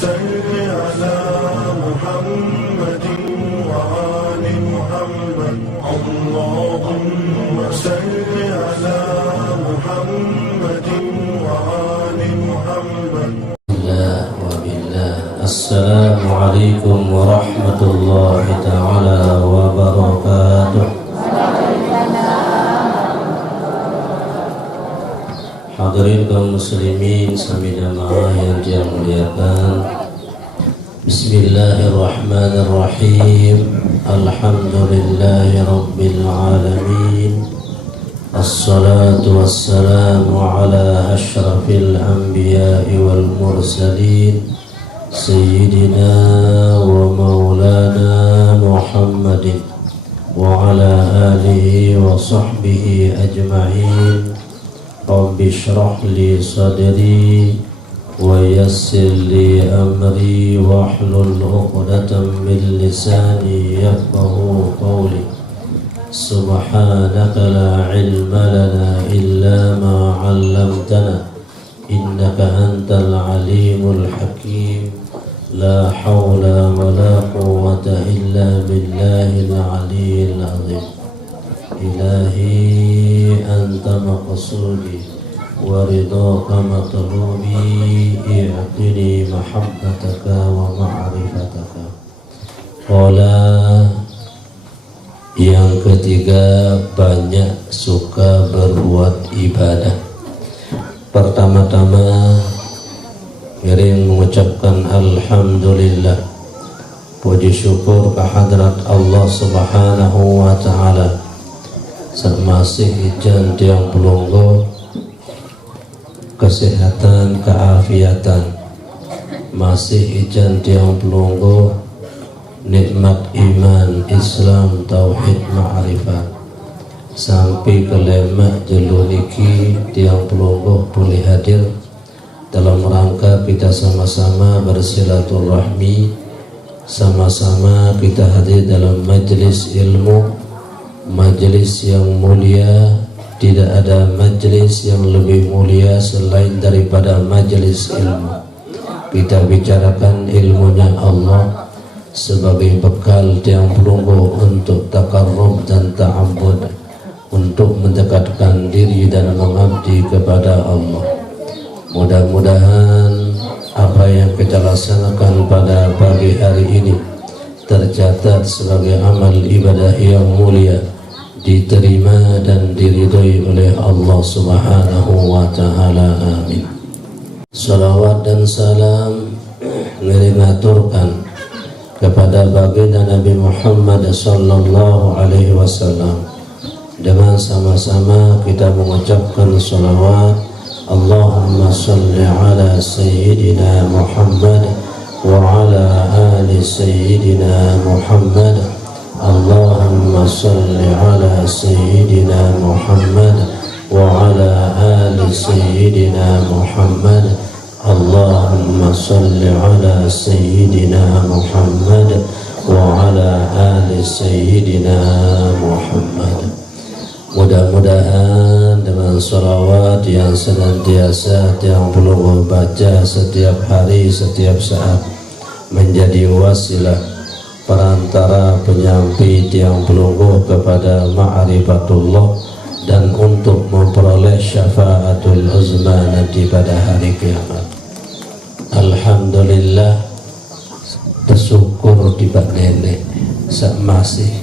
صل على محمد وآل محمد اللهم صل على محمد وآل محمد. Assalamualaikum warahmatullahi ta'ala wabarakatuh. Hadirin kaum muslimin sami jamaah yang dia muliakan. Bismillahirrahmanirrahim. Alhamdulillahi rabbil alamin. Assalatu wassalamu ala asyrafil anbiya'i wal mursalin Sayyidina wa maulana Muhammadin wa ala alihi wa sahbihi ajma'in. Rabbi shrah li sadri wa yassir li amri wa hlul 'uqdatam min lisani yafqahu qawli. Subhanaka la ilma lana illa ma 'allamtana innaka antal alimul hakim. La hawla wa la quwwata illa billahil aliyyil azim. Ilahi anta maqsudi wa ridhaka matlubi, i'tini mahabbataka wa ma'rifataka. Qala yang ketiga, banyak suka berbuat ibadah. Pertama-tama miring mengucapkan alhamdulillah, puji syukur kehadrat Allah subhanahu wa ta'ala. Masih ijan tiang pelunggu kesehatan keafiatan, masih ijan tiang pelunggu nikmat iman Islam tauhid ma'rifat, sampai kelemak jeluniki tiang pelunggu boleh hadir dalam rangka kita sama-sama bersilaturahmi, sama-sama kita hadir dalam majelis ilmu, majelis yang mulia. Tidak ada majelis yang lebih mulia selain daripada majelis ilmu. Kita bicarakan ilmunya Allah sebagai bekal tiang pelunggu untuk takarrub dan ta'abbud, untuk mendekatkan diri dan mengabdi kepada Allah. Mudah-mudahan apa yang kita laksanakan pada pagi hari ini tercatat sebagai amal ibadah yang mulia, diterima dan diridhoi oleh Allah subhanahu wa ta'ala. Amin. Salawat dan salam mengaturkan kepada baginda Nabi Muhammad sallallahu alaihi wasallam. Dengan sama-sama kita mengucapkan salawat, Allahumma salli ala Sayyidina Muhammad wa ala ali Sayyidina Muhammad. Allahumma salli ala Sayyidina Muhammad wa ala ali Sayyidina Muhammad. Allahumma salli ala Sayyidina Muhammad wa ala ali Sayyidina Muhammad. Mudah-mudahan dengan sholawat yang senantiasa yang perlu baca setiap hari, setiap saat, menjadi wasilah perantara penyampai tiang pelunggu kepada ma'rifatullah dan untuk memperoleh syafaatul uzma nanti pada hari kiamat. Alhamdulillah, tersyukur tiba nenek sak masih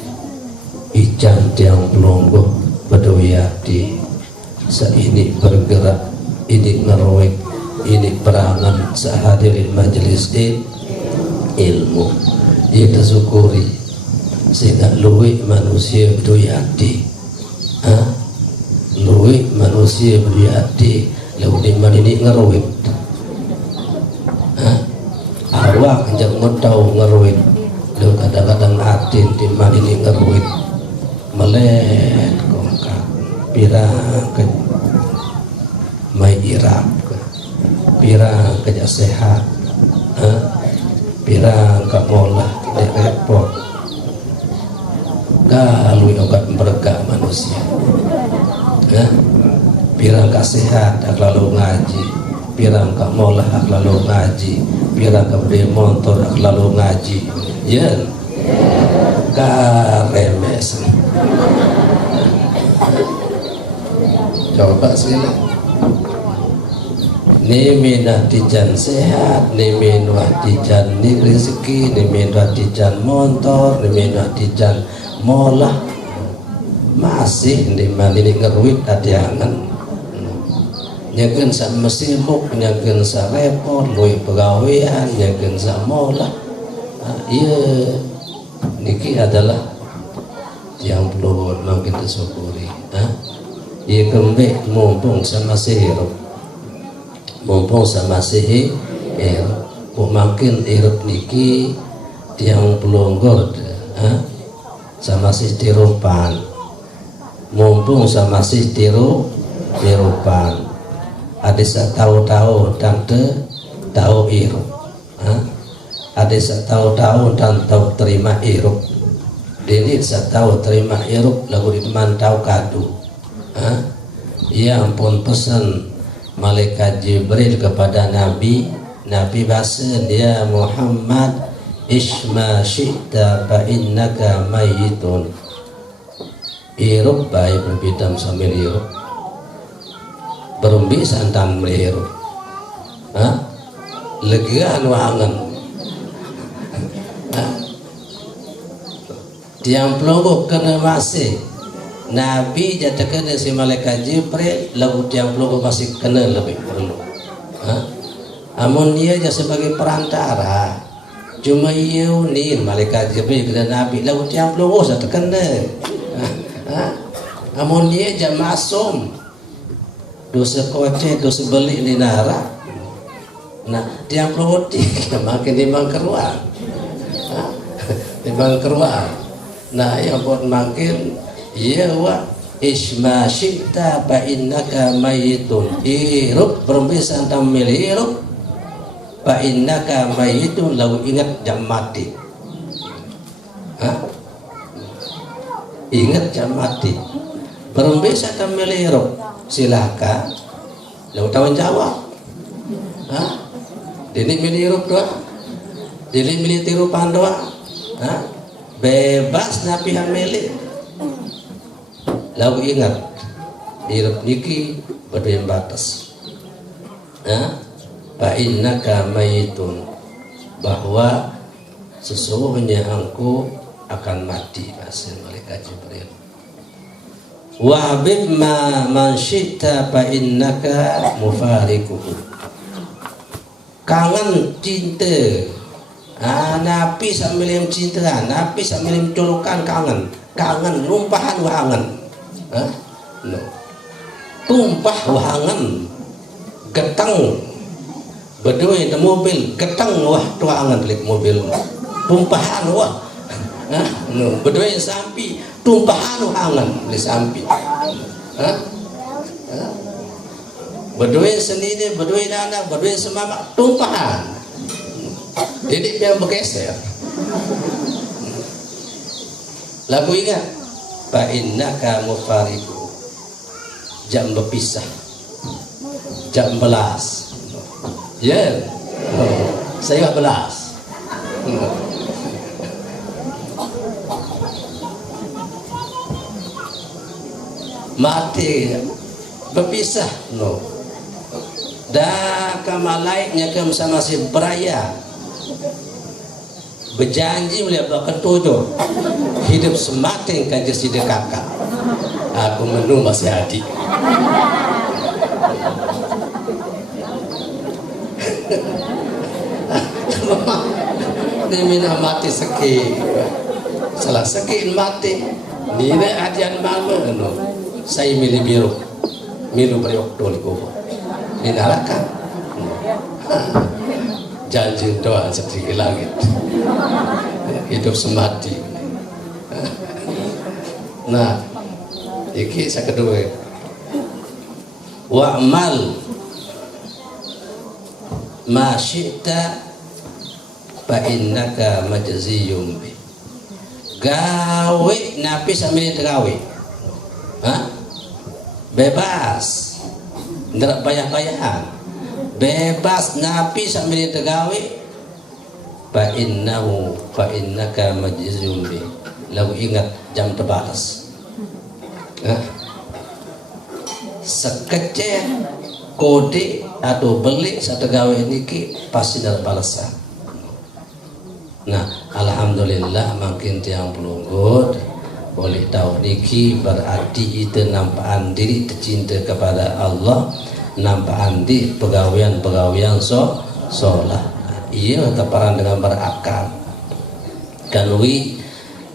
ijan tiang pelunggu beduyati ini bergerak, ini ngerwek, ini perangan sehadirin majelis ilmu. Ia tersyukuri sehingga luwih manusia beduyati, luwih manusia beduyati lalu dimana ini ngerwek, awak jangan ngetahu ngerwek, lalu kadang-kadang atin dimana ini ngerwek melet kongkak pirang ke mai irap, pirang kerja sehat, pirang ke molah repot galui ogat berkah manusia, pirang ke sehat lalu ngaji pirang kak molah ak lalu ngaji, pirang kak beli motor ak lalu ngaji, ya karemes. Coba sini ni minah tijan sehat, ni minah tijan ni rezeki, ni minah tijan motor, ni minah tijan molah, masih di mana ini ngeruit adiangan nyagen sa mesibuk, nyagen sa repot, lui pegawean, nyagen sa molah. Iya niki adalah yang perlu memang kita syukuri. Ia kembali mumpung sama hirup, mumpung sama hirup, makin hirup niki tiang pelonggod, sama tirupan, mumpung sama tirupan, ada tahu-tahu dan tahu hirup, ada tahu-tahu dan tahu terima hirup, ini tahu terima hirup lagu di teman tahu kadu. Ya ampun, pesan malaikat Jibril kepada Nabi basen, ya Muhammad isma syi'ta fa innaka mayyitun. Irup baik berbidam sambil irup berumbi santan melirup legian wangan tiang pelonggok kena masih Nabi jatakan si malaikat Jibril lagu tiang pelonggok masih kena lebih perlu. Amun dia je sebagai perantara, cuma ni malaikat Jibril kepada Nabi lagu tiang pelonggok saya terkena. Amun dia je masum dosa kocek dosa beli di nara. Nah tiang pelonggok makin dimang keruan, dimang keruan. Nah yang buat makin ya wa isma syi'ta fa innaka mayyitun. Hirup berbisan tamil hirup fa innaka mayyitun, lalu ingat jam mati. Ingat jam mati. Berbisan tamil hirup silakan lalu tanggung jawab. Ini milih hirup doa, ini milih tirupan doa, bebas nabi hamilih. Lalu ingat hirup niki berdua batas. Fa innaka mayyitun, bahwa sesungguhnya engkau akan mati, bahasa malaikat Jibril. Wa habib ma man syi'ta fa innaka mufariquhu. Kangen cinta. Nabi sambil yang cinta, Nabi sambil yang colokan kangen numpahan wahangan. No. Tumpah wahangan getang berdua di mobil getang wah tuangan lik mobil tumpahan wah no. Berdua sampi tumpahan wahangan li sampi berdua sendiri berdua anak berdua semama tumpahan jadi yang bergeser lagu ingat fa innaka mufariqu, jam berpisah, jam belas, ya, saya belas, mati berpisah, no, dah kamalaiknya kem sama si beraya. Berjanji melihat bahkan tujuh hidup semakin kaji si kakak. Aku menunggu masih adik. Dia minah mati sekit, salah sekit mati. Nilai adian mama no. Saya milih biru, milu beriok doli kubur. Dinarakan. Janji doa setinggi langit. Hidup semati. Nah, iki saya kedua. Wa'mal ma syi'ta fa innaka majziyum bi. Gawe napi sambil gawe. Bebas. Ndak bayar-bayaran. bebas napi sambil tegawe fa innaka majzum bi. Lagu ingat jam terbatas. Sekecil kode atau beli satu gawe niki pasti dalam balasan. Nah, alhamdulillah makin tiang pelunggut boleh tahu niki berarti itu nampaan diri tercinta kepada Allah, nampaan di pegawaian sholat. Iya teparan dengan berakal. Kanwi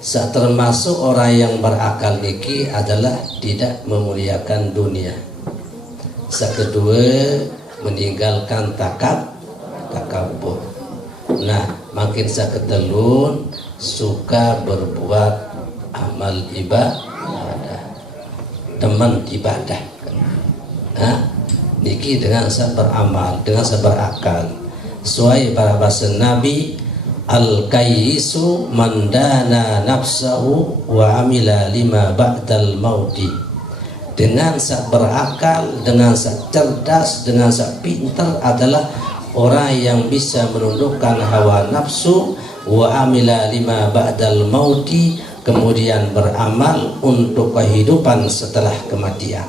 termasuk orang yang berakal niki adalah tidak memuliakan dunia. Kedua, meninggalkan takabur. Nah, makin saketelun suka berbuat amal ibadah, teman ibadah. Niki dengan beramal, dengan berakal. Sesuai para bahasa Nabi, al-kayyisu mandana nafsahu wa amila lima ba'dal mauti. Dengan berakal, dengan cerdas, dengan pintar adalah orang yang bisa menundukkan hawa nafsu wa amila lima ba'dal mauti, kemudian beramal untuk kehidupan setelah kematian.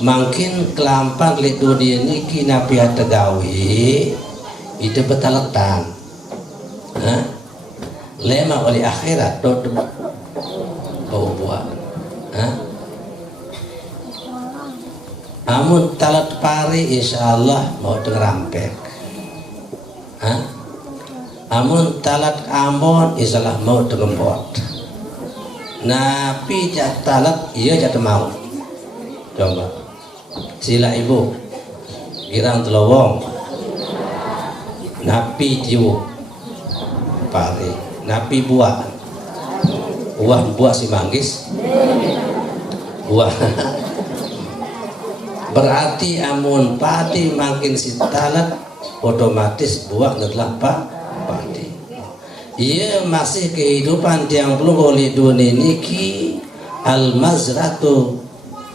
Makin kelampar li dunia niki napi tegawi itu betaletan. Lema oleh akhirat dot bau buah. Amun talat pari insyaallah mau terampek. Amun talat ambon insyaallah mau tergembot. Napi jat talat iya jat mau. Coba sila ibu girang telowong napi jiwu pari napi buah si manggis buah. Berarti amun padi makin si talat otomatis buah adalah padi. Ia masih kehidupan yang belum oleh dunia niki al-mazratu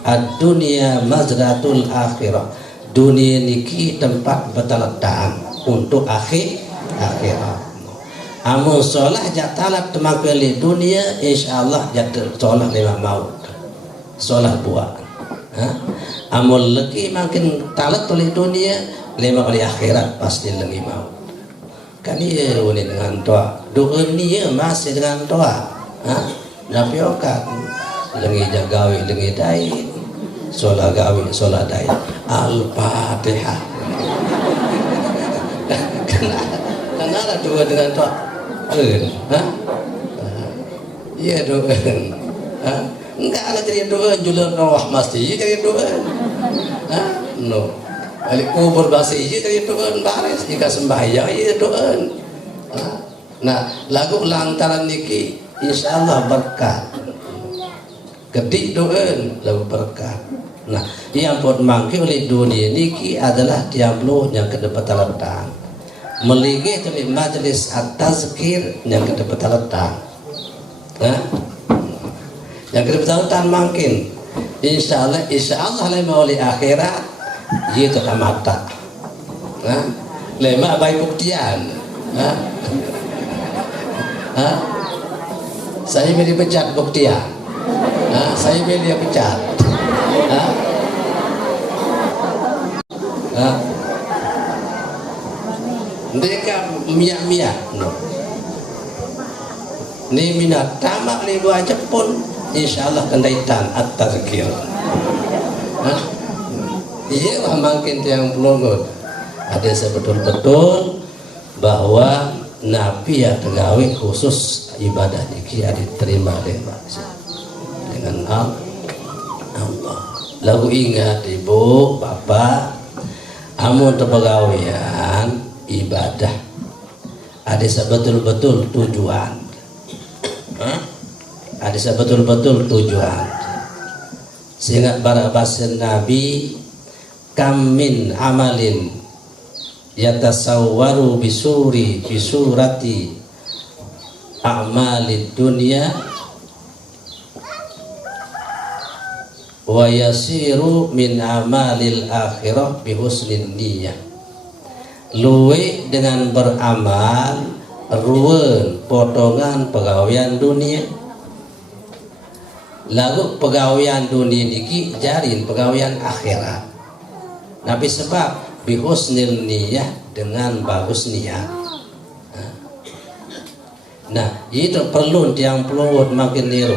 ad-dunya mazratul akhirah. Dunia niki tempat betaletan untuk akhirat. Amun solah jatalat temakali dunia insyaallah jatuh solah lima maut. Solah buah. Amun lagi makin talat oleh dunia lima oleh akhirat pasti lagi maut. Kan iya ini dengan doa. Doa ni masih dengan doa. Nabi okat lengi jagawi lengi dai. Solah gawi solah dai. Al-Fatihah. Kenapa doa dengan doa? Iya doa. Enggak ada jadi doa jual rawah masjid jadi doa. No. Balik kubur bahasa iya jadi doa baris jika sembahyang iya doa. Nah lagu lantaran niki insyaallah berkat. Kedik doa lagu berkat. Nah yang buat mangki oleh dunia niki adalah diablo yang kedapatan letak. Meligi dari majelis at-tazkir yang kedapatan letak. Yang kedapatan makin insyaallah lema oleh akhirat itu mata. Lema baik buktian. Saya beli pecat buktian. Saya beli pecat. Mereka miak-miak no. Ni minat tamak ni dua Jepun insyaallah kendaitan at-tazkir. Iya makin yang pelongot. Ada sebetul-betul bahwa Nabi ya tegawe khusus ibadah niki diterima dengan Allah. Lagu ingat ibu, bapak, amun terpegawaian ibadah ada sebetul-betul tujuan. Ada sebetul-betul tujuan. Sehingga para bahasa Nabi kam min amalin yatasawwaru bisurati a'malid dunya wa yasiru min amalil akhirah bi husnin niyyah. Luwe dengan beramal ruwen potongan pegawaian dunia. Lalu pegawaian dunia niki jarin pegawaian akhirat. Nabi sebab bi husnil niyyah dengan bagus niat. Nah, itu perlu tiang pelungut makin niru.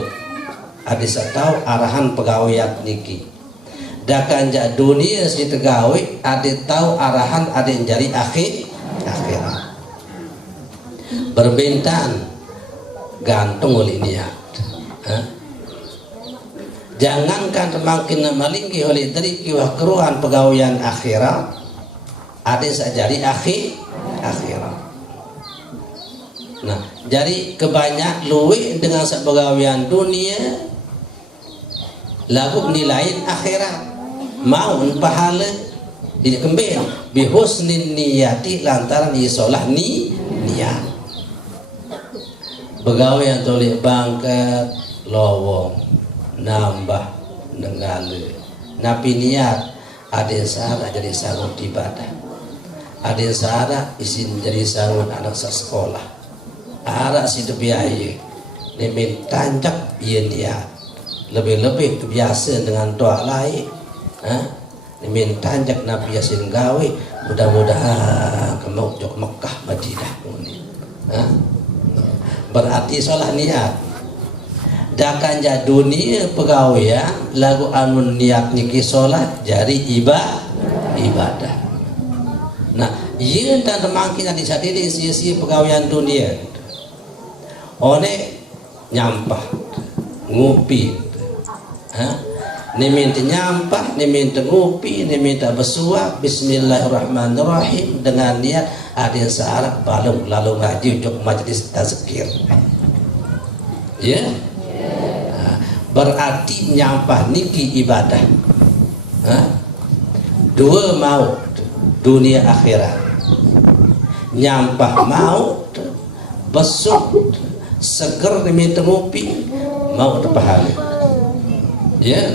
Ada tahu arahan pegawaian niki. Dakan jak dunia si tegawe ada tahu arahan ada yang jari akhirat. Berbentan gantung oleh niat. Jangankan makin malinggi oleh dari kiwah keruan pegawaian akhirat ada sajari akhirat. Nah, jadi kebanyak luwe dengan pegawaian dunia lagu nilai akhirat mau pahala jadi kembali bihusnin niyati lantaran isolah niat. Pegawaian toleh bangkat lowong nambah nenggale napi niat ada syarat jadi sangut ibadah, ada syarat isin jadi sangut anak sekolah, ada si biaya nemin tanjak iya niat lebih kebiasaan dengan doa lain, nemin tanjak nabi yasin gawe mudah-mudahan kemau jok Mekah Madinah ini, berarti salah niat. Dakan ja dunia pegawaian lagu anu niat niki solat jadi ibadah. Nah, iya dan makin ada sadiri isi pegawaian dunia. One nyampah, ngopi, ni minta nyampah, ni minta ngopi, ni minta bersuap. Bismillahirrahmanirrahim dengan niat ada syarat balung lalu ngaji untuk majlis tazkir. Ya. Berarti nyampah niki ibadah. Dua maut dunia akhirat. Nyampah maut besuk seger diminta ngopi maut pahala. Ya.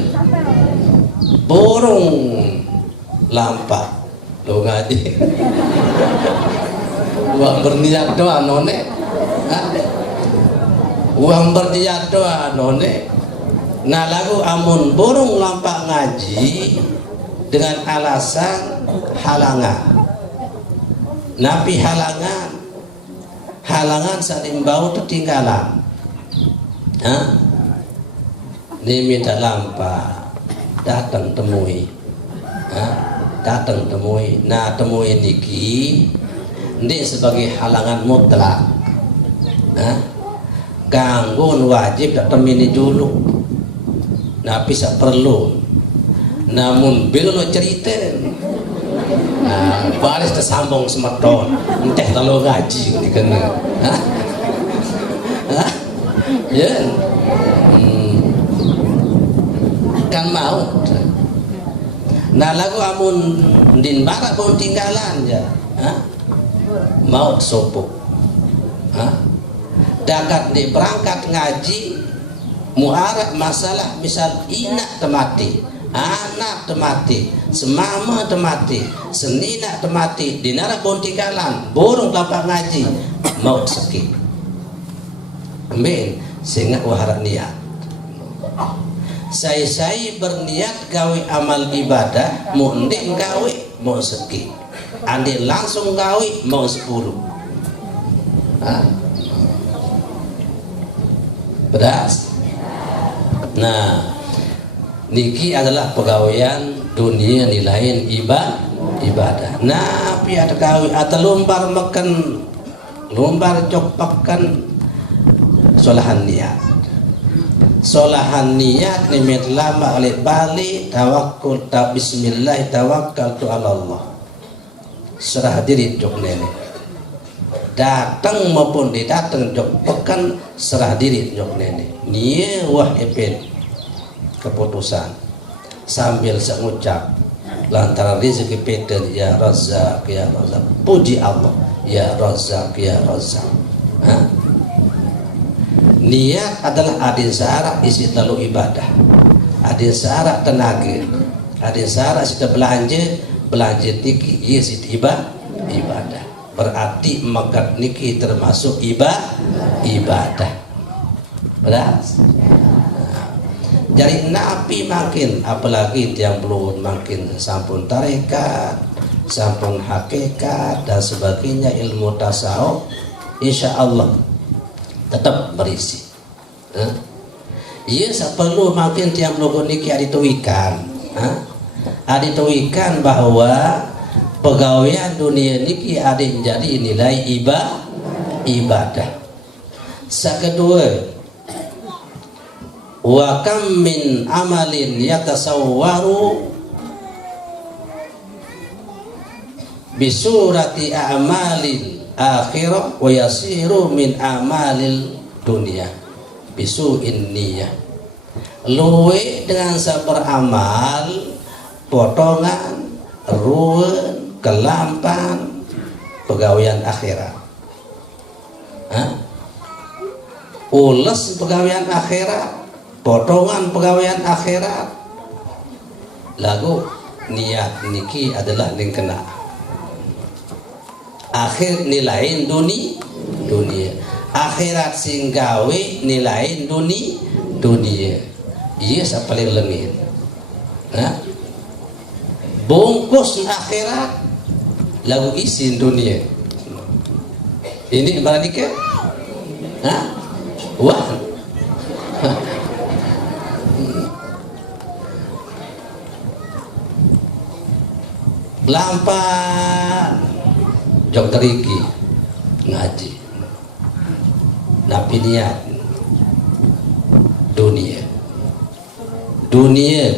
Borong lampak lo ngaji. Uang berniat doa none. Uang berniat doa none. Nah lagu amun borong lampak ngaji dengan alasan halangan. Napi halangan saat imbau tertinggalan. Ini minta lampak datang temui. Datang temui. Nah temui niki ini sebagai halangan mutlak. Gangguan wajib datang ini dulu. Nah bisa perlu, namun bila lo cerita, baris tersambung semeton, entah kalau ngaji ni kena, ya, kan mau. Nah lagu amun din barak pun tinggalan ya, mau sopuk, dakat di berangkat ngaji. Muharap masalah misal inak temati, anak temati, semama temati, senina temati, dinara bontinggalan, borong lapak ngaji, maut sakit. Amin. Sehingga waharap niat. Saya berniat gawe amal ibadah, mau ndek gawe, mau sakit. Andi langsung gawe, mau 10. Pedas. Nah, niki adalah pegawaian dunia nilai ibadah. Nah, pihak gawe atau lombar makan, lombar copakan solahan niat. Solahan niat nimet lama oleh balik tawakul bismillah tawakkaltu ala Allah. Serah diri jok nenek. Datang maupun didatang jok pekan serah diri jok nenek. Nia wah epet keputusan sambil mengucap lantaran rezeki Peter ya Razzaq ya Razzaq, puji Allah ya Razzaq ya Razzaq. Niat adalah adil syarat isi lalu ibadah. ada syarat tenaga, ada syarat kita belanja niki ia sit ibadah. Berarti makat niki termasuk ibadah. Beras. Jadi napi makin, apalagi yang belum makin sampun tarekat, sampun hakikat dan sebagainya, ilmu tasawuf, insya Allah tetap berisi. Iya, perlu makin tiang belum niki adituikan, adituikan bahwa pegawaian dunia niki ada jadi nilai ibadah. Sekedua, wa kam min amalin yatasawwaru bisurati a'malil akhirah wa yasiru min amalil dunia bisu'in niyah. Luwe dengan sabar amal potongan ruwen kelampan pegawaian akhirat. Ules pegawaian akhirat, potongan pegawaian akhirat. Lagu niat niki adalah ning kena akhir nilain dunia akhirat sing gawe nilain dunia iya sapaling lengit bungkus akhirat lagu isin dunia ini berarti ke wah lampat jok teriki ngaji napi niat dunia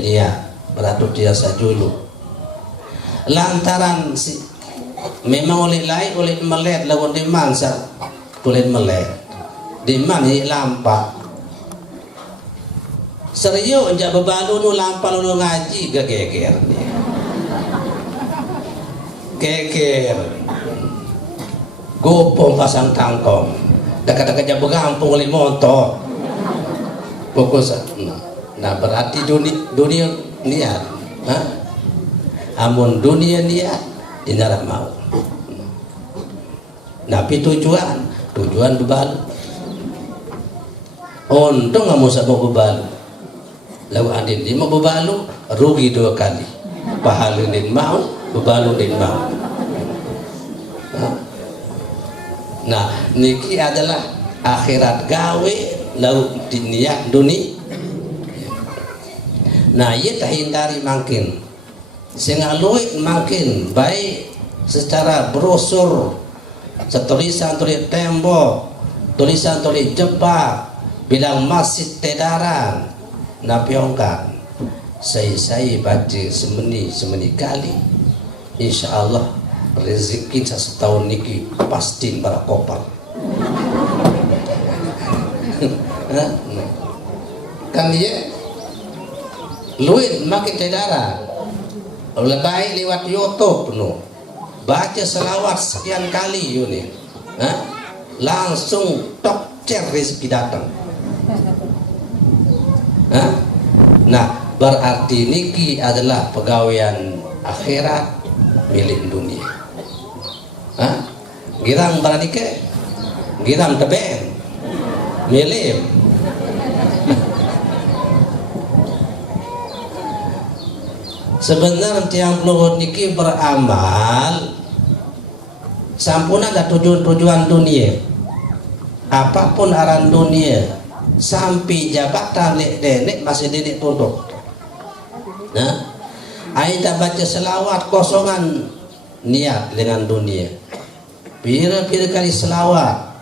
niat beratur biasa dulu lantaran memang oleh lain oleh melet lawan diman sa oleh melet diman ini lampak serius njak bebalu nu lampak nu ngaji geger keker gopong pasang tangkong dekat-dekat jam begampung oleh motor fokus. Nah berarti dunia niat amun dunia niat dinara mau tapi tujuan bebalu untung nggak mau sabuk bebalu lalu andin dia mau bebalu rugi 2 kali pahala din mau bebalu din mau. Nah niki adalah akhirat gawe lalu niat dunia. Nah ia tak hindari makin sehingga luit makin baik secara brosur tulisan tembok tulisan jebak bilang masjid tedaran napiongkan saya baca semeni kali insya Allah rezeki setahun niki pasti barakopal kan dia luit makin tedaran oleh baik lewat YouTube penuh baca selawat sekian kali yuni langsung top cer rezeki datang. Nah berarti niki adalah pegawaian akhirat milik dunia. Girang berarti ke girang tebeng milik sebenarnya tiang pelurut niki beramal sampun ada tujuan dunia apapun aran dunia sampai jabatan nenek masih nenek tuntut. Nah aida baca selawat kosongan niat dengan dunia pira-pira kali selawat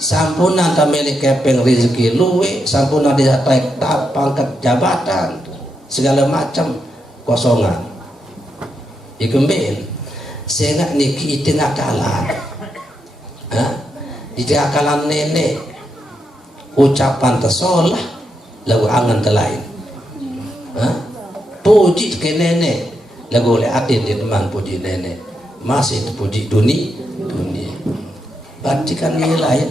sampunan tameli kepeng rezeki luwe sampunan diatai pangkat jabatan segala macam kosongan ikembel sehingga niki itu ngakalan itu akalan nenek ucapan tersolah lagu angan terlain puji ke nenek lagu oleh adin di teman puji nenek masih puji dunia berarti kan nilai.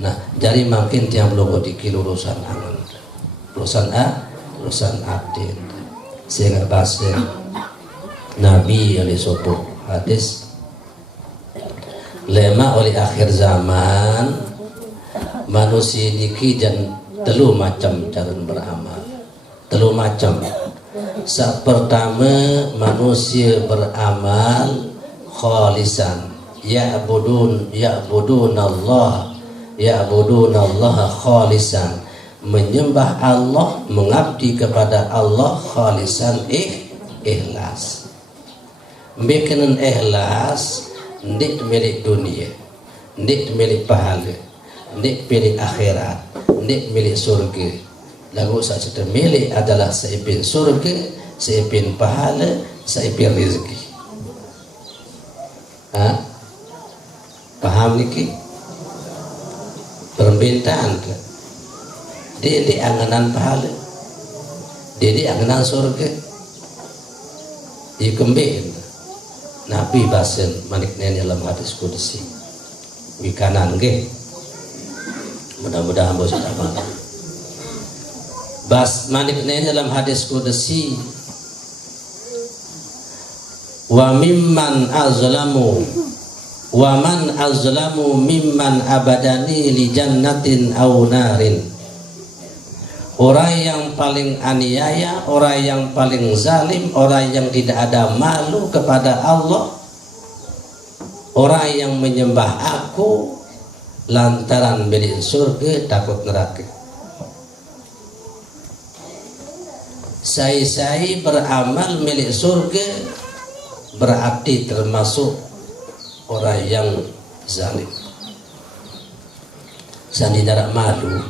Nah jadi makin tiang logo di kilurusan angan urusan adin sehingga bahasa Nabi oleh suatu hadis lema oleh akhir zaman manusia niki dan telu macam cara beramal, telu macam. Pertama manusia beramal khalisan, ya'budun Allah khalisan, menyembah Allah, mengabdi kepada Allah khalisan ikhlas. Bikinan ikhlas ndik milik dunia, ndik milik pahala, ndik milik akhirat, ndik milik surga. Lagu saja milik adalah seipin surga, seipin pahala, seipin rezeki. Paham niki? Permintaan ke? Dia anganan pahala, dia anganan surga. Ia kembali. Nabi basen maniknya dalam hadis qudsi. Wikanan nggih. Mudah-mudahan bos tak malam. Bas maniknya dalam hadis qudsi. Wa mimman azlamu wa man azlamu mimman abadani li jannatin aw narin. Orang yang paling aniaya, orang yang paling zalim, orang yang tidak ada malu kepada Allah, orang yang menyembah aku lantaran milik surga takut neraka. Saya beramal milik surga berarti termasuk orang yang zalim. Saya tidak malu.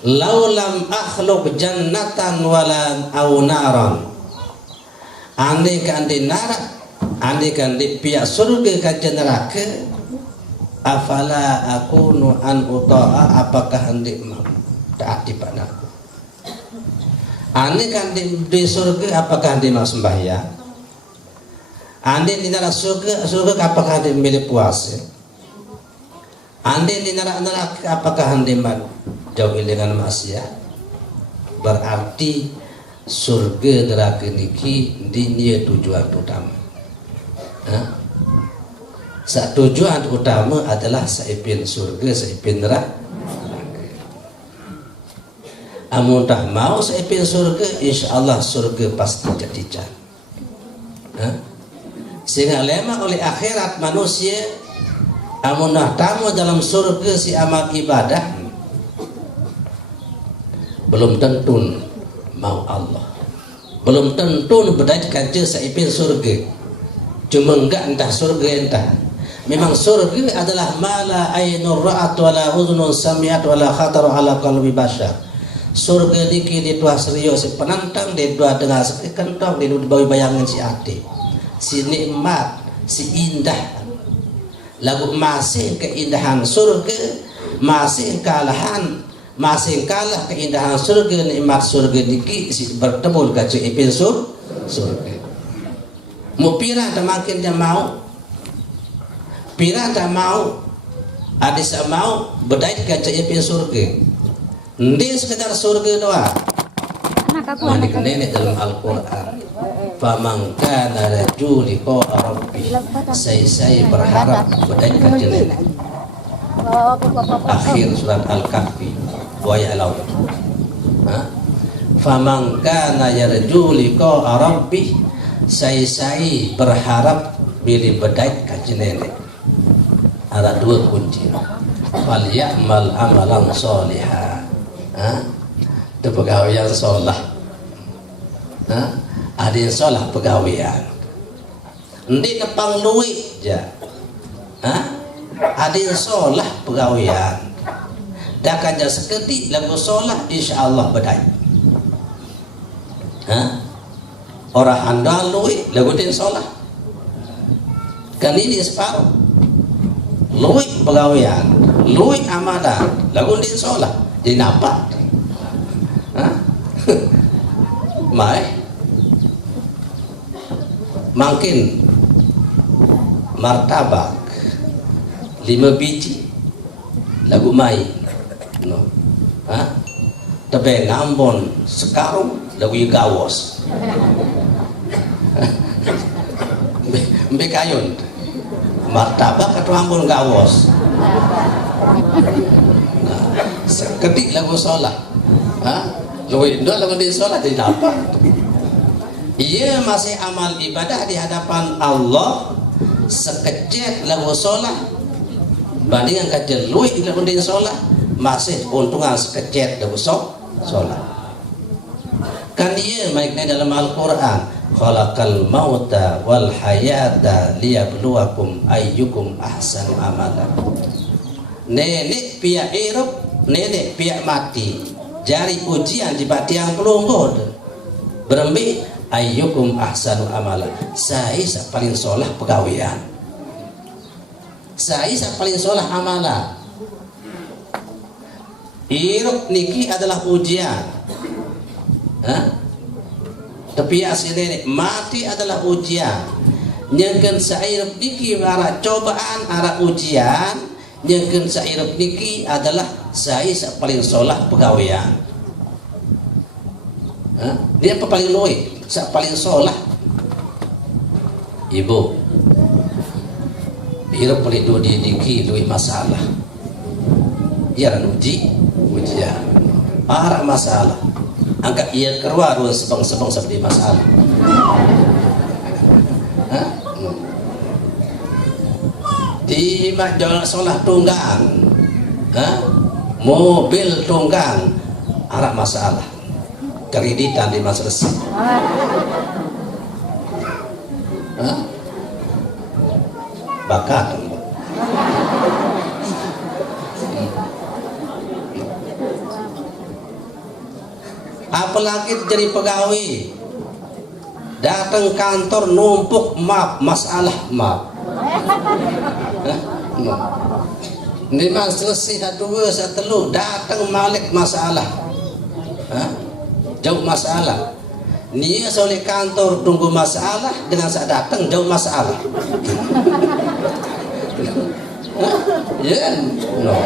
Laulam akhluk jannatan wala aunaran. Andai kan di neraka, andai kan di pihak surga kajian neraka, afala akunu an uta'a, apakah hendak mau taati padaku? Andai kan di surga, apakah hendak mau sembahyang? Andai di neraka surga apakah hendak milih puasa? Andai di neraka apakah hendak mau jauhi dengan maksiat? Berarti surga neraka niki dinya tujuan utama. Tujuan utama adalah saipin surga, saipin neraka. Amun dah mau saipin surga, insyaallah surga pasti jadi jalan. Sehingga lema oleh akhirat manusia amun dah tamu dalam surga si amal ibadah belum tentu mau Allah, belum tentu berdaya saipin surga. Cuma enggak entah surga entah. Memang surga adalah mala ainur ra'at wala udhunun sami'at wala khatar ala qalbi bashar. Surga niki di dua serius si penantang, di dua dengar si kentong, di dua bayangan si hati, si nikmat, si indah. Lagu masih keindahan surga, masih kalahan, masih kalah keindahan surga, nikmat surga niki si bertemu dengan ipin surga. Mau pirah tak makin dia mau, pirah tak mau, adis mau berdaya dengan ipin surga. Dia sekedar surga doa. Manik nenek dalam Al-Quran. Faman kana raju liqa'a rabbih. Saya berharap berdaya dengan nenek. Akhir surat Al-Kahfi. Waya laut. Faman kana yarju liqa'a rabbih. Saya berharap bila berdaya dengan nenek. Ada dua kunci. Falyamal amalan solihah. Itu pegawaian solah. Ada yang solah pegawaian. Nanti nepang luik je. Ada yang solah pegawaian. Dah kan jadi seketik lagu solah, insya Allah berdaya. Orang anda luik lagu dia solah. Kan ini separuh. Luik pegawaian, luik amalan, lagu dia solah. Jadi nampak. Mai makin martabak 5 biji lagu mai no. tebe ngambon sekarung lebih gawas mbe kayun martabak atau ambon gawas nah, seketik lagu sholat lebih indah lagu di sholat jadi apa ia masih amal ibadah di hadapan Allah sekecil lagu sholat bandingan kecil luih di lagu di sholat masih untungan sekecil lagu sholat kan dia mainnya dalam Al-Quran khalaqal mauta wal hayata liyabluwakum ayyukum ahsanu amala nenek pihak hidup nenek pihak mati jari ujian di batiang pelunggul berembi ayyukum ahsanu amala saya paling solah pegawian saya paling solah amala hidup niki adalah ujian tapi asli mati adalah ujian nyengken sairup niki arah cobaan arah ujian nyengken sairup niki adalah saya paling solah pegawaian dia apa paling luih paling solah ibu hirup paling dua di niki luih masalah ya ujian arah masalah angkat ia keluar sebang-sebang seperti masalah di jalan sholat tunggang mobil tunggang arah masalah kreditan di masa resmi bakat apalagi jadi pegawai datang kantor numpuk masalah ini mas selesai dua telu datang malik masalah jauh masalah ni oleh kantor tunggu masalah dengan saat datang jauh masalah ya no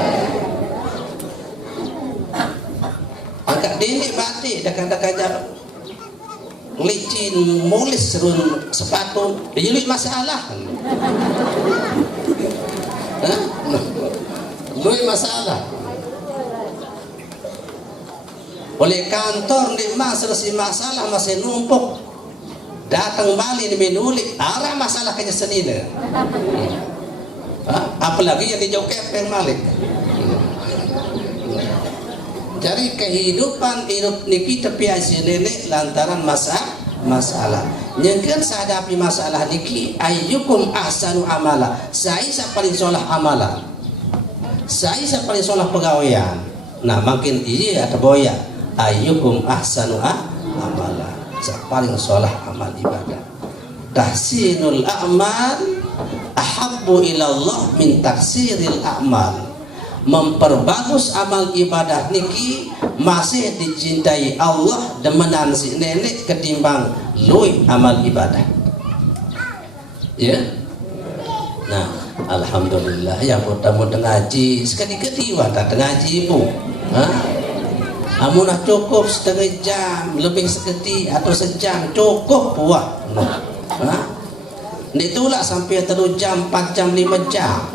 agak dini batik dekat-dekat licin mulis serun sepatu dia luit masalah luit masalah oleh kantor di selesai masalah masih numpuk datang balik di menulik arah masalah kaya senina apalagi yang dijauh kepeng malik jadi kehidupan hidup niki tepi nenek lantaran masalah nyengken sadapi masalah niki ayyukum ahsanu amala saya paling solah amala saya paling solah pegawaian nah makin iya atau boya ayyukum ahsanu amala saya paling solah amal ibadah tahsinul a'mal ahabbu ilallah min taksiril a'mal memperbagus amal ibadah niki masih dicintai Allah demenan si nenek ketimbang luih amal ibadah ya nah alhamdulillah ya mudah-mudahan ngaji sekali-kali wadah ngaji ibu amunah cukup setengah jam lebih seketi atau sejam cukup buah itulah sampai terus jam 4 jam 5 jam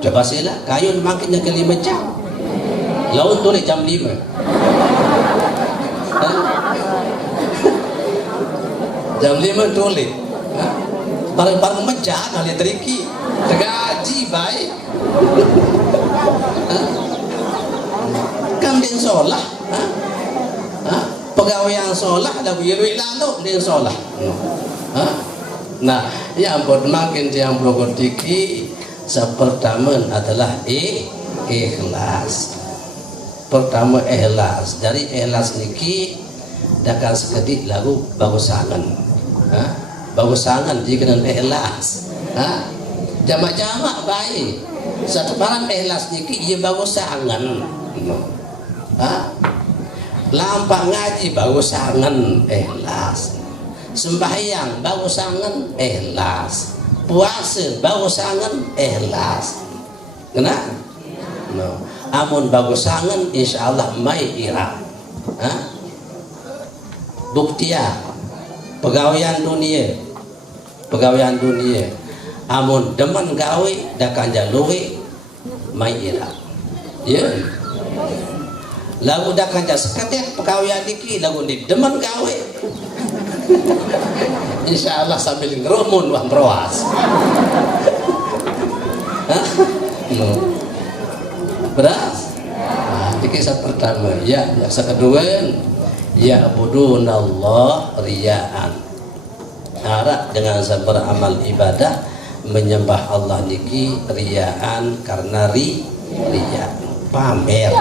coba sila kayun makinnya ke 5 jam laut tulis jam 5 jam 5 tulis bareng-bareng menjad oleh teriki tergaji baik kan din sholah pegawai yang sholah ada biru lalu din sholah nah yang buat makin yang blogot tiki pertama adalah ikhlas. Pertama ikhlas. Dari ikhlas niki dakan sekedik lagu bagusangan. Bagusangan jika dengan ikhlas. Jamak-jamak baik. Satu barang ikhlas niki ia bagusangan. Lampak ngaji bagusangan ikhlas. Sembahyang bagusangan ikhlas. Puasa baru sangat ikhlas. Kenapa? No. amun bagusangan insyaallah mai ira. Buktia pegawaian dunia amun demen gawe dak kanjaluwe mai ira ya lagu dak kanja seketek pegawaian iki lagu di demen gawe insyaallah sambil ngerumun wah meroas beras kisah pertama ya kedua ya budunallah riyaan harap dengan beramal ibadah menyembah Allah niki riyaan karena riya pamer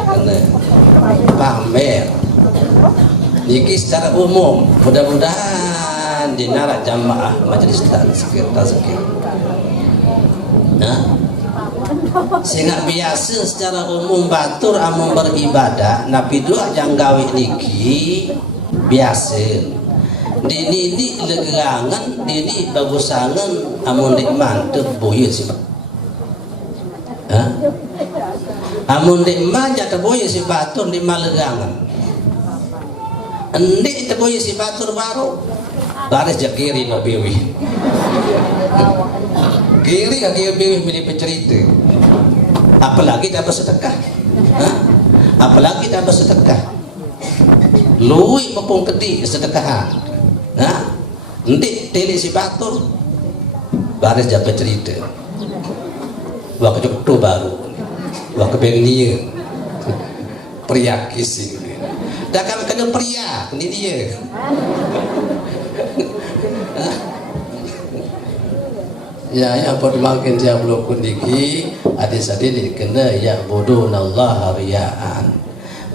niki secara umum mudah-mudahan dinara jamaah majelis tazkir sehingga biasa secara umum batur amun beribadah nabi doa yang gawe niki biasa dini legerangan dini bagusangan amun dik mantep boye si amun dik manja teboye si batur di malegangan endik teboye si batur baru baris jakiri no biwi kiri kaki biwi milih pencerita apalagi dapat sedekah apalagi dapat sedekah luwi mepung kedi sedekahan nanti teli si batur baris jaga cerita wah kecuk baru wah kebengia pria kisi dah kami kena pria ini dia ya yang makin dia belum kundiki adik-adik kena ya budunallah riyaan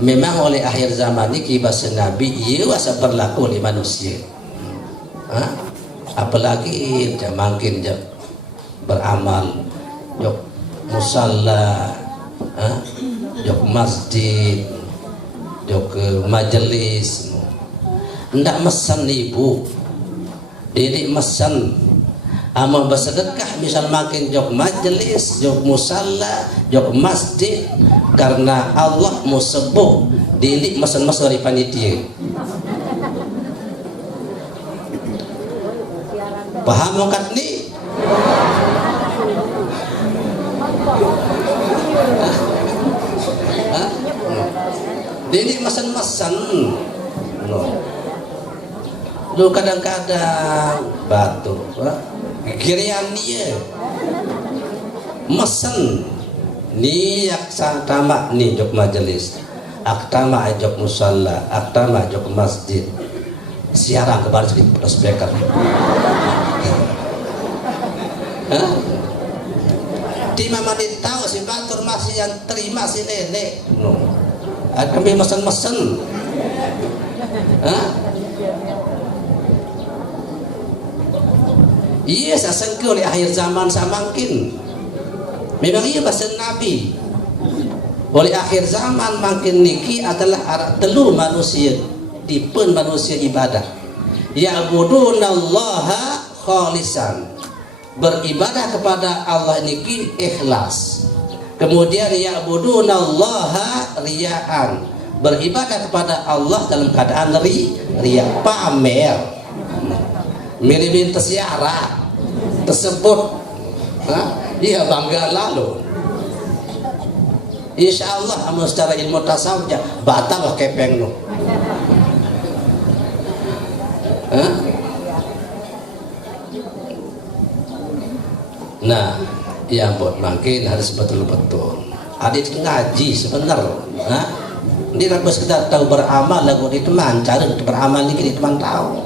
memang oleh akhir zaman ini bahasa Nabi ia wasa berlaku oleh manusia apalagi makin beramal jok musalla jok masjid jok majelis ndak mesen ibu didik mesen amal bersedekah misal makin jok majelis jok musalla jok masjid karena Allah mau sebut didik mesen-mesen dari panitia paham lokat ni didik mesen-mesen lu kadang-kadang batu kirian dia mesen ni yaksa tamak ni jok majelis aktama jok musalla aktama jok masjid siaran ke baris di speaker di mama tahu si batur masih yang terima si nenek kami mesen-mesen iya sasengke oleh akhir zaman samakin memang iya bahasa Nabi oleh akhir zaman makin niki adalah arah telu manusia tipe manusia ibadah ya'budunallaha khalisan beribadah kepada Allah niki ikhlas kemudian ya'budunallaha riyaan beribadah kepada Allah dalam keadaan riya pamer mirip tersiara tersebut dia bangga lalu insyaallah amal secara ilmu tasawuf batal lah kepeng lu nah yang buat makin harus betul-betul adik ngaji sebenarnya ini tak sekedar tahu beramal lagu itu cara beramal ini teman tahu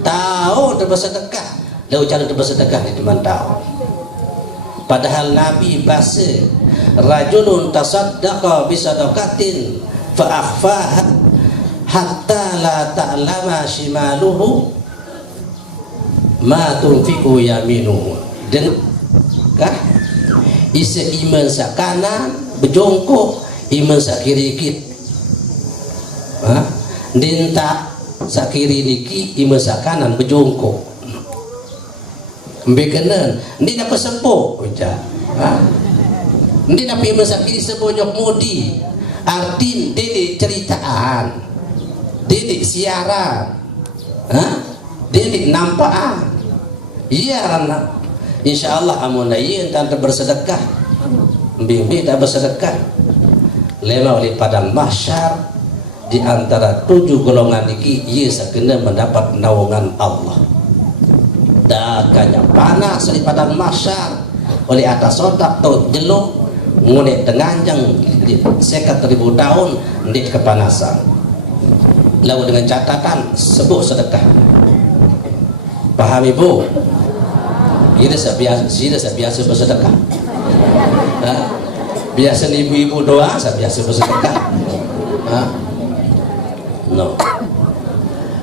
tahu untuk bersedekah lalu cara untuk bersedekah itu teman tahu padahal Nabi bahasa rajulun tasaddaqa bisadaqatin fa'akhfaha hatta la ta'lama shimaluhu ma tunfiqu yaminuhu dan kah isa iman sa kanan berjongkok iman sa kiri kit dinta sa kiri niki iman sa kanan berjongkok mbekanan ni dapat sempo uja Ndi napi masaki sebonyok mudi. Arti didik ceritaan, didik siaran, didik nampaan. Iya karena insya Allah amun iya tante bersedekah, bimbing tak bersedekah. Lema oleh padang mahsyar di antara 7 golongan ini ia sekena mendapat naungan Allah. Dakanya panas di padang mahsyar oleh atas otak atau jeluk ngune tenganjang 1.000 tahun di kepanasan. Lalu dengan catatan sebut sedekah. Paham ibu? Ini saya biasa bersedekah. Biasa ibu-ibu doa, saya biasa bersedekah. No.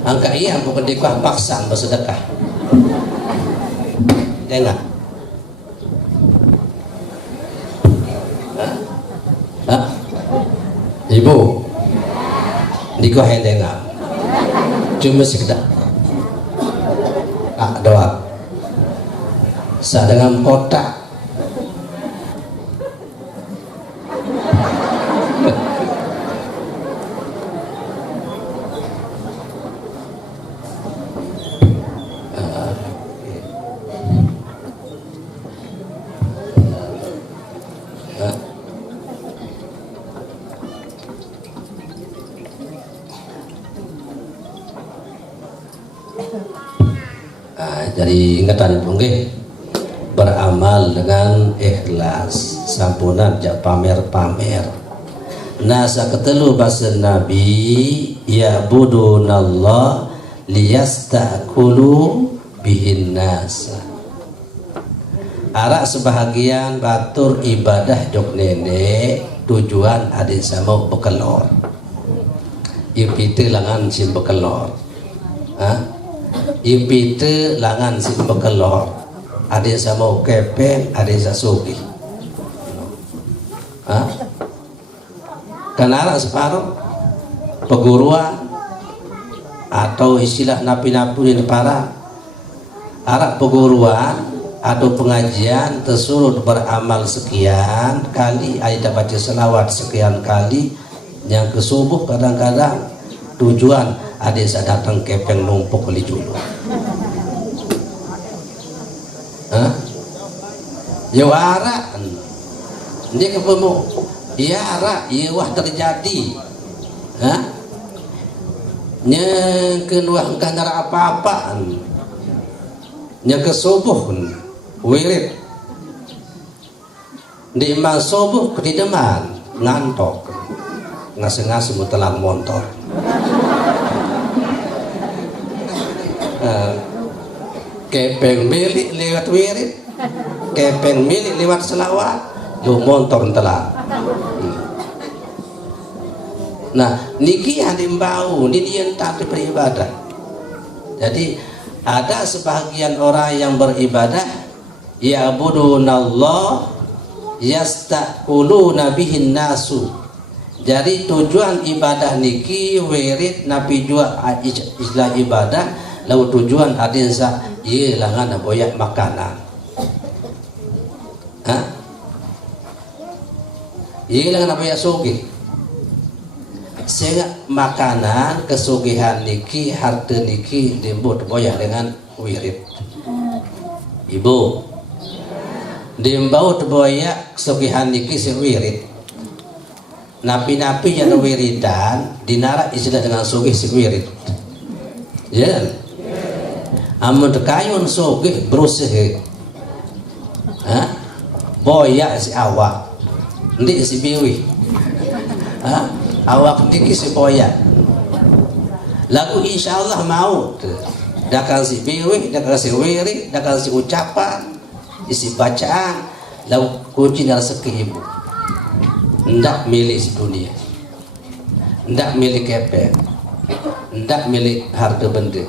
Angka iya bukan dikuah paksa bersedekah. Tengah. Ibu dikuah tengah. Cuma sekedar. Doa. Saya dengan kotak. Jadi ingatan bunge beramal dengan ikhlas sampunan jak pamer-pamer. Nasa ketelu bahasa Nabi ya budunallah liyastakulu bihin nasa. Arak sebahagian batur ibadah jok nenek tujuan adik sama bekelor. Ipite langan si bekelor. Ipite langan si bekelor. Adik sama kepeng, adik sasuki. Kenara separuh peguruan atau istilah napi-napi di para arak peguruan atau pengajian tersuruh beramal sekian kali, ayat baca selawat sekian kali, yang ke subuh kadang-kadang tujuan adik saya datang kepeng numpuk kali julu. Ya arak dia kepemu ya arak ya wah terjadi nyekeun wah kanara apa-apa nyeke subuh wirid di imam subuh kedideman ngantok ngasih-ngasih mutelang motor kepeng milik lewat wirid kepeng milik lewat selawat lu motor telah. Nah niki hadim bau ini dia tak beribadah. Jadi ada sebahagian orang yang beribadah ya budunallah yastaquluna bihin nasu. Jadi tujuan ibadah niki wirid nabi jua istilah ibadah lalu tujuan adinsa ye langan boyak makanan. Ye langan boyak sugih. Sehingga makanan kesugihan niki harta niki dimbut boyak dengan wirid. Ibu dimbau boyak kesugihan niki si wirid. Napi-napi yang wiridan dinara istilah dengan sugih si wirid. Ya. Amun tekayun sugih berusaha. Boyak si awak. Ndi si biwi. Awak niki si boyak. Lagu insyaallah mau. Dakal si biwi, dakal si wirid, dakal si ucapan, isi bacaan, lagu kunci dalam rezeki ibu. Ndak milik si dunia, ndak milik kepeng, ndak milik harta benda,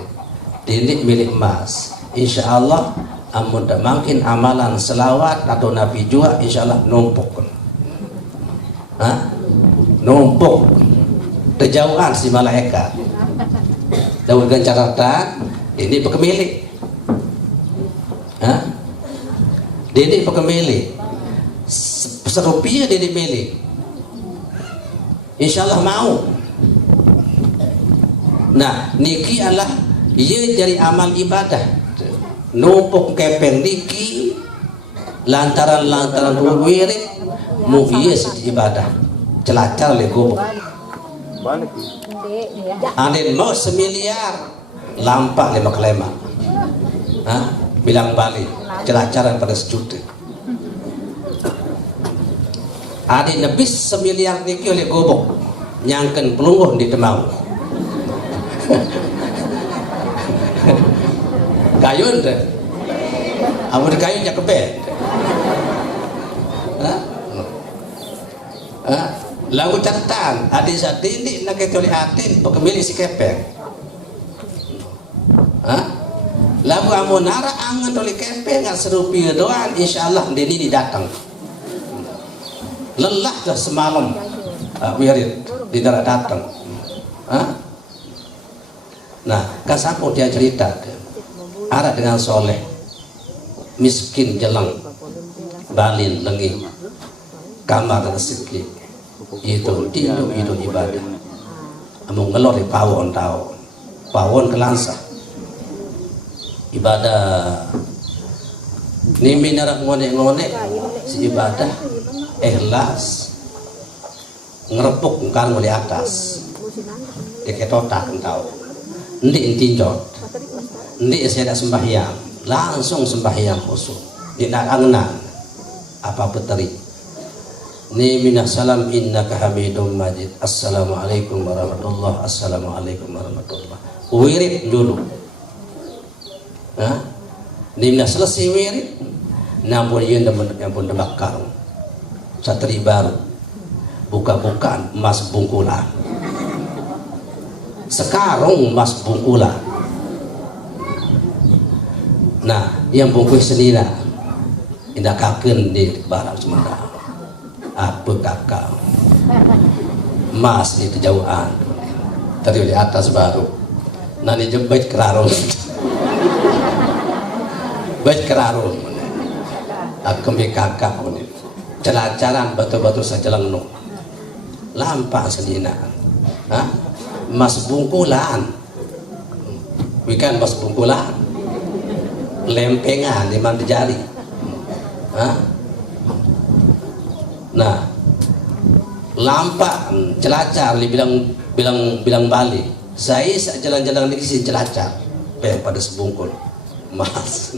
tidak milik emas. Insya Allah amun tak makin amalan selawat atau nabi jua insya Allah numpuk, numpuk kejauhan si malaikat. Dengan catatan ini pekemilik, ini pekemilik serupia dia dipilih, insyaallah mau. Nah niki adalah ia jadi amal ibadah numpuk kepeng niki lantaran wirid mu iya ibadah celacar le gobok anin mau semiliar lampak lima kelema bilang balik celacaran pada sejuta adik lebih semiliar niki oleh gobok nyangken pelungguh di temau kayun deh amun kayun jak kebet lagu catatan adik sadini nak ketoli atin pekemili si kepeng lagu amunara angan toli kepeng nggak serupi doan insyaallah dini datang lelah dah semalam wirid tidak datang nah kasapu dia cerita ada dengan soleh miskin jelang balin lengi kamar rezeki itu hidup ibadah amung ngelor di pawon kelansa ibadah ni minarak ngone si ibadah ikhlas ngerepuk kan mulai atas diketotak entau ndi tinjot ndi saya sembahyang langsung sembahyang khusyuk tidak angnan apa peteri ni minas salam innaka hamidum majid assalamualaikum warahmatullah assalamualaikum warahmatullah wirid dulu ni minas selesai wirid nampun yang pun debakar satri baru buka-bukaan emas bungkulan sekarang emas bungkulan nah yang bungkus senina indah kaken di barang semenda apa kakak emas di kejauhan tadi di atas baru nanti jebait kerarung bait kerarung aku kakak celacaran batu-batu sajalang no lampak senina emas bungkulan bukan emas bungkulan lempengan di mana jari nah lampak celacar bilang balik saya jalan-jalan di sini celacar pada sebungkul emas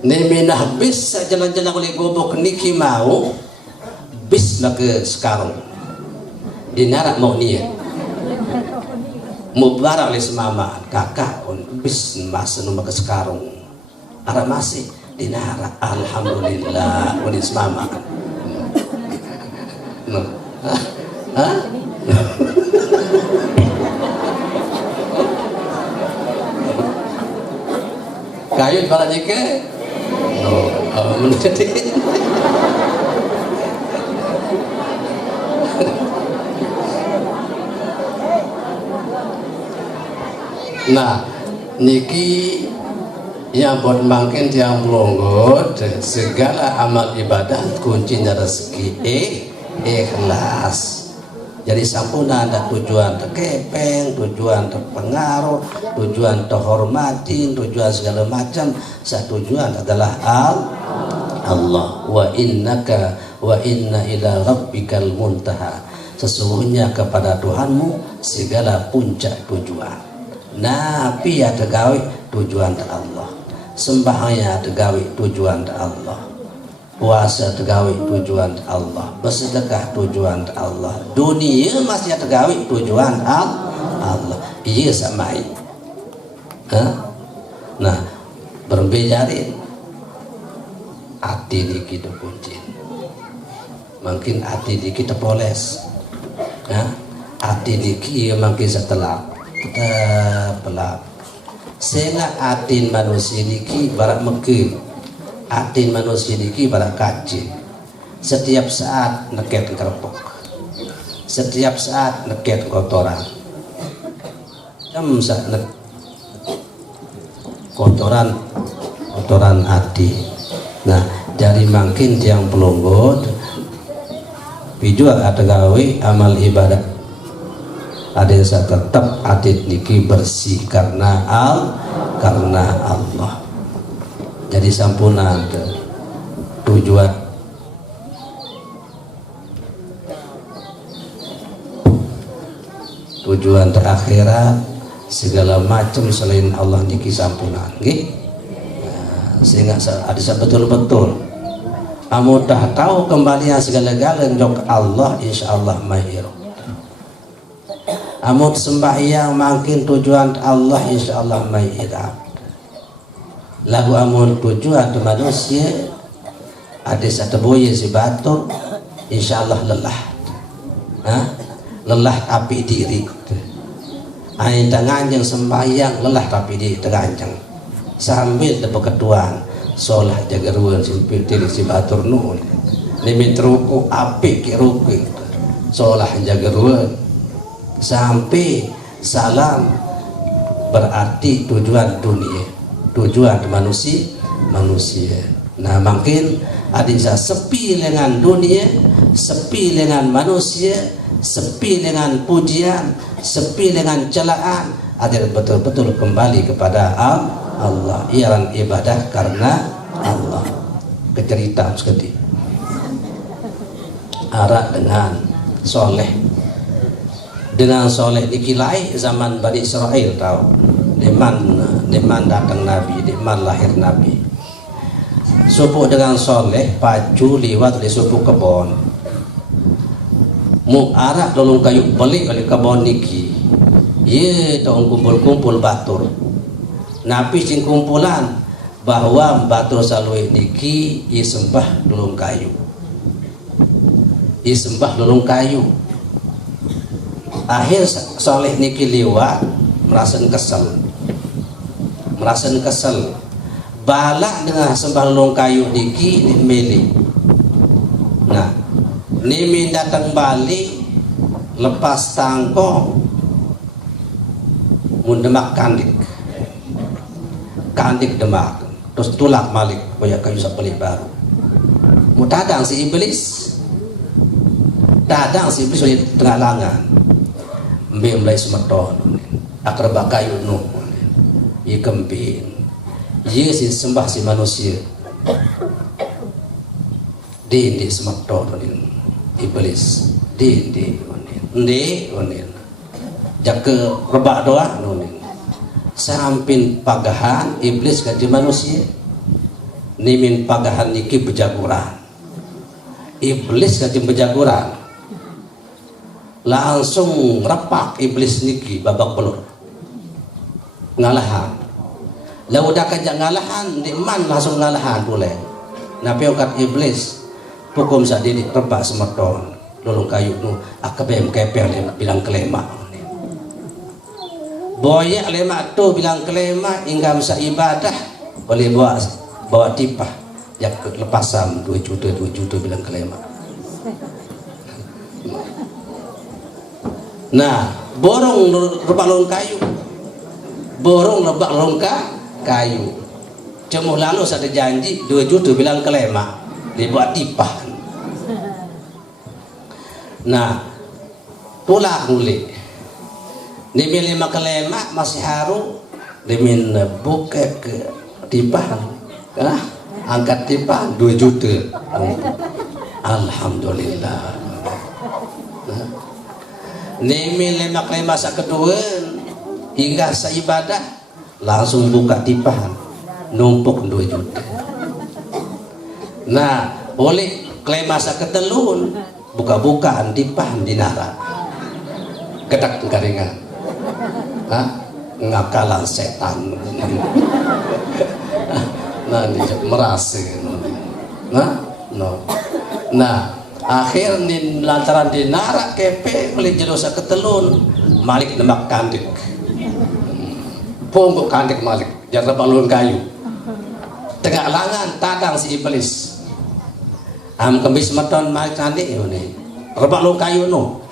ini minah bis jalan-jalan oleh gobok niki mau bis nak ke sekarang dinarak mau niat mubarak oleh semama kakak bis mas nomor ke sekarang arah masih dinarak alhamdulillah oleh semama kayun para jika menjadi nah niki yang buat makin tiang pelonggot segala amal ibadah kuncinya rezeki ikhlas jadi sampuna ada tujuan terkepeng tujuan terpengaruh tujuan terhormatin tujuan segala macam satu tujuan adalah Allah wa inna ila rabbikal muntaha sesungguhnya kepada Tuhanmu segala puncak tujuan nabi ya tegawi tujuan Allah sembahyang tegawi tujuan Allah puasa tegawi tujuan Allah bersedekah tujuan Allah dunia masih tegawi tujuan Allah iya sama nah berbejarin hati di kita kunci mungkin hati di kita poles hati di kita mungkin setelah kita pelak sehingga atin manusia niki barak meke atin manusia niki barak kacil setiap saat neket kerepok setiap saat neket kotoran jam saat kotoran hati nah Jadi makin tiang pelonggot bijua ada gawe amal ibadah ada yang saya tetap atit niki bersih karena Allah. Jadi sampunan tujuan terakhirat segala macam selain Allah niki sampunan nggih. Sehingga ada betul-betul amun dah tahu kembalian segala-galanya jok Allah insyaallah mahir. Amun sembahyang makin tujuan Allah insyaallah mahir. Lagu amun tujuan tu manusia ada satu boye si batur insyaallah lelah. Lelah api diri. Ain tanganjang sembahyang lelah tapi di tanganjang. Sambil dapat ketuan solah jaga ruang simpil tiri si batur nun nimin ruku api ke ruku solah jaga ruang sampai salam berarti tujuan dunia tujuan manusia. Nah makin adisa sepi dengan dunia, sepi dengan manusia, sepi dengan pujian, sepi dengan celaan, ada betul-betul kembali kepada Allah, iaran ibadah karena Allah. Kecerita sekali arak dengan soleh dikilai zaman Bani Israel tahu diman datang Nabi, diman lahir Nabi. Supu dengan soleh pacu liwat di supu kebon mu arak tolong kayu balik oleh kebon niki ye tong kumpul batur. Nabi sing kumpulan bahwa batur salwe niki isembah dulung kayu. Akhir soleh niki liwat merasa kesel. Balak dengan sembah dulung kayu niki dimilih. Nah, nimin datang balik lepas tangkong mundemak kandik demak terus tulak malik banyak kayu sapeli baru mu dadang si iblis oleh tengah langan mbek mulai semeton akraba kayu nu ye kembin ye si sembah si manusia di semeton iblis di jaga rebak doa nunin sampin pagahan iblis ganti manusia nimin pagahan niki bejaguran iblis ganti bejaguran langsung repak iblis niki babak belur ngalahan lah udah kajak ngalahan diman langsung ngalahan boleh napi okat iblis hukum sadini repak semeton lulung kayu nu akabem keper bilang kelema boyak lemak tu bilang kelema hingga masa ibadah boleh bawa tipah yang lepasan 2 juta bilang kelema. Nah borong rebak long kayu cemuh lalu ada janji 2 juta bilang kelema dibuat tipah. Nah pula ngulik dimin 5 kelema masih haru dimin buka ke tipahan angkat tipahan 2 juta alhamdulillah. Dimin 5 kelema kedua hingga seibadah langsung buka tipahan numpuk 2 juta. Nah boleh kelema ketelun buka-bukaan tipahan dinara kedak garingan ngakalan setan nah merasa nah akhir lantaran dinarak kepe beli jelosa ketelun malik demak kandik pungguk kandik malik jangan balun kayu tengah langan tadang si iblis kembis meton malik kandik ini rebak lu kayu no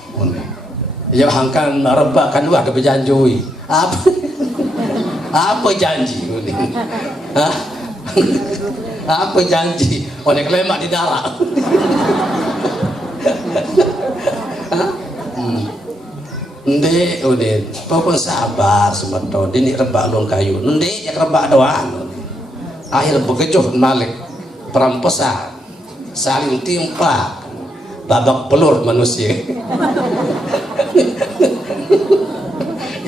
ya hangkan rebak kan ada berjanjui apa janji ini Apa janji? Oleh kelemak di darat. Ndek udin, pokok sabar semeton. Dini rebak long kayu. Ndek ya rebak doang. Akhir bekejuh malik peramposan, saling timpa, babak pelur manusia.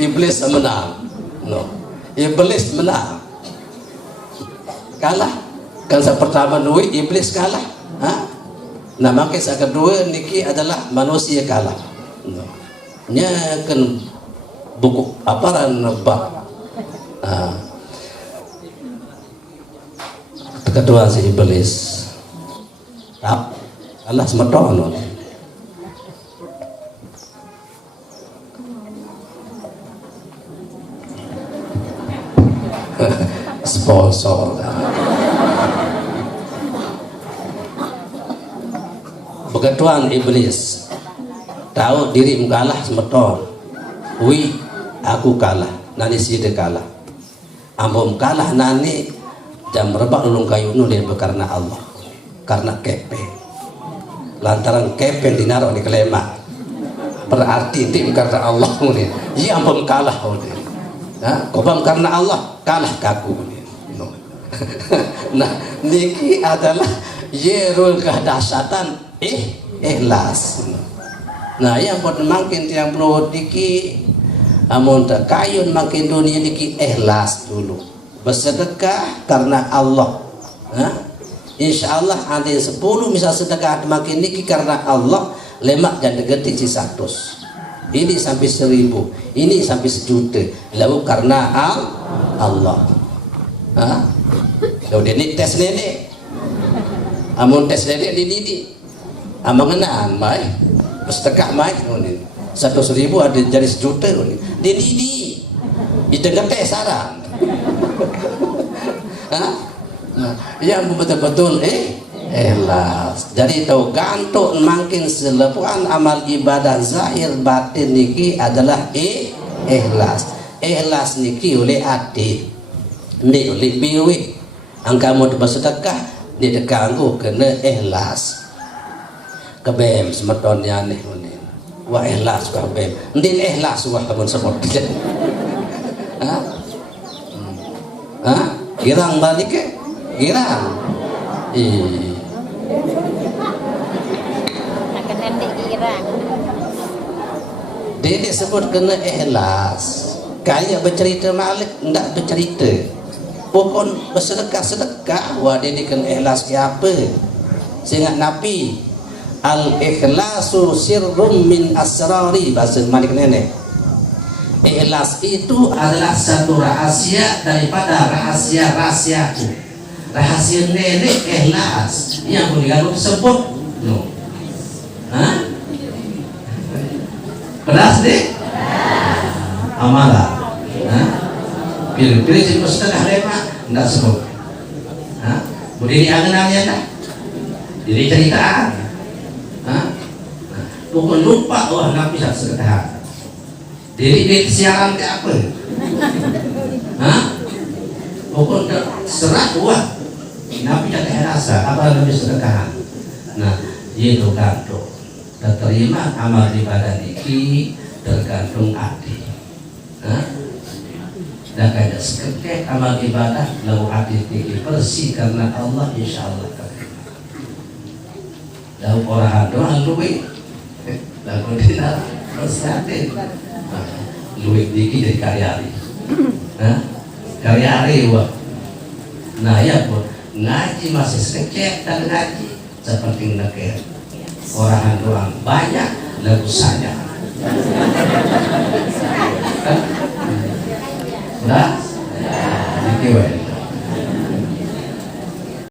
Iblis menang. No. Iblis menang. Kalah. Kan yang pertama duit iblis kalah. Ha? Nah, makanya yang kedua niki adalah manusia kalah. No. Nya kan buku aparan nebak. Kedua si iblis. Tak. Allah semeton. Sponsor. Begituan iblis tahu diri kalah semeton. Wi aku kalah, nani sida kalah. Ambom kalah nani jam rebak lulung kayu nulir karena Allah, karena kepeng. Lantaran kepeng dinaruh di kelemak. Berarti itu karena Allah nih. Iya ambom kalah nih. Kobam karena Allah kalah kaku. Nah, niki adalah yerul kedahsyatan ikhlas. Nah, yang pun makin tiang perlu niki amun kayun makin dunia niki ikhlas dulu. Bersedekah karena Allah. Insya Allah ada 10 misal sedekah makin niki karena Allah lemak dan degetik si 100. Ini sampai 1000, ini sampai 1.000.000. Lalu karena Allah. Lalu ini tes nenek. Amun tes nenek di amangenan mai. Sedekah mai ini. 100.000 ada jadi 1.000.000 ini. Di tengah tes saran. Nah, yang betul-betul ikhlas. Jadi tahu gantuk makin selepuan amal ibadah zahir batin niki adalah ikhlas. Ikhlas niki oleh hati, ni oleh biwi. Angkamu bersedekah ni dekanggu kena ikhlas. Kebem semetonnya nih ni. Wah ikhlas kebem. Ndin ikhlas wah kamu sebut. Girang balik ke? Girang. Dia sebut kena ikhlas. Kaya bercerita Malik tidak bercerita. Pokok bersedekah wah dia kena ikhlas ke apa? Seingat Nabi, al-ikhlasu sirrum min asrari, bahasa Malik nenek. Ikhlas itu adalah satu rahasia daripada rahasia-rahasiaku. Rahasia nenek ikhlas yang boleh sebut no. Keras deh amalan pilih-pilih si setengah lemak enggak sebut boleh diangan-angan dah jadi ceritaan bukan lupa wah Nabi bisa sedekah jadi siaran ke apa bukan serat wah Nabi tak rasa apa Nabi sedekah. Nah itu gantung terima amal ibadah niki tergantung hati. Dan kada sekekeh amal ibadah lalu hati niki bersih karena Allah insya Allah terima. Lalu orang doang duit lalu tidak bersih duit niki dari karyari. Karyari wah. Nah ya pun ngaji masih sekecil dan ngaji seperti negeri orang doang banyak lagu saya. Nah